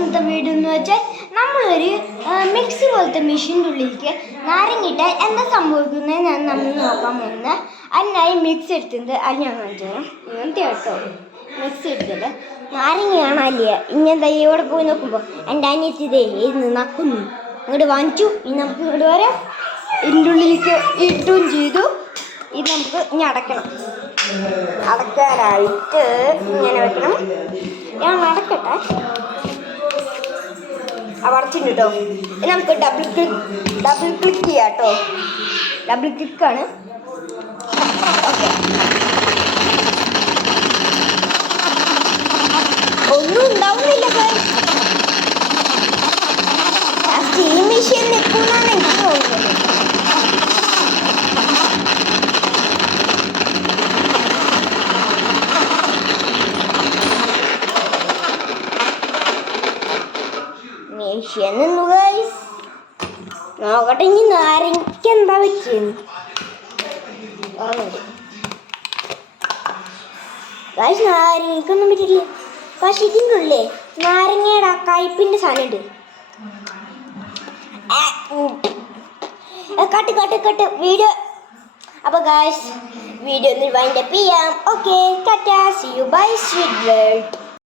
ഇന്നത്തെ വീഡിയോ എന്ന് വെച്ചാൽ നമ്മളൊരു മിക്സി പോലത്തെ മെഷീൻ്റെ ഉള്ളിലേക്ക് നാരങ്ങിട്ടാൽ എന്താ സംഭവിക്കുന്നത് ഞാൻ നമ്മൾ നോക്കാൻ പോകുന്നത്. അതിനായി മിക്സ് എടുത്തത് അത് ഞാൻ കാണിച്ചു തരാം. ഇങ്ങനത്തെ കേട്ടോ മിക്സ് എടുത്തത് നാരങ്ങയാണ് അല്ലേ. ഇങ്ങനത്തെ ഇവിടെ പോയി നോക്കുമ്പോൾ എൻ്റെ അനിയത്തി ഇതേ ഇരുന്ന് നക്കുന്നു. ഇങ്ങോട്ട് വാങ്ങിച്ചു. ഇനി നമുക്ക് ഇങ്ങോട്ട് വരാം. ഇതിൻ്റെ ഉള്ളിലേക്ക് ഇട്ടും ചെയ്തു. ഇത് നമുക്ക് ഇനി അടയ്ക്കണം. അടയ്ക്കാനായിട്ട് ഇങ്ങനെ വെക്കണം. ഞാൻ അടക്കട്ടെ. അടച്ചിട്ട് കേട്ടോ. നമുക്ക് ഡബിൾ ക്ലിക്ക് ചെയ്യാം കേട്ടോ. ഡബിൾ ക്ലിക്കാണ്. ഓക്കെ, ഒന്നും ഉണ്ടാവുന്നില്ല. സ്റ്റീം മെഷീൻ നിൽക്കുന്നതാണ് എനിക്ക് തോന്നുന്നത്. മെഷീൻ നിന്നു ഗൈസ്. നോക്കട്ടെ ഇനി നാരങ്ങ എന്താ വെക്കുന്നു. ഗൈസ് നാരങ്ങക്കൊന്നും പറ്റില്ല. പക്ഷെ ഇതിൻ്റെ ഉള്ളിൽ നാരങ്ങയുടെ കയ്പിൻ്റെ സാധനമുണ്ട്. Cut video. അപ്പോൾ ഗൈസ് വീഡിയോ ഒന്ന് വൈൻഡപ്പ് ചെയ്യാം. Okay, tata, see you, bye, sweet world.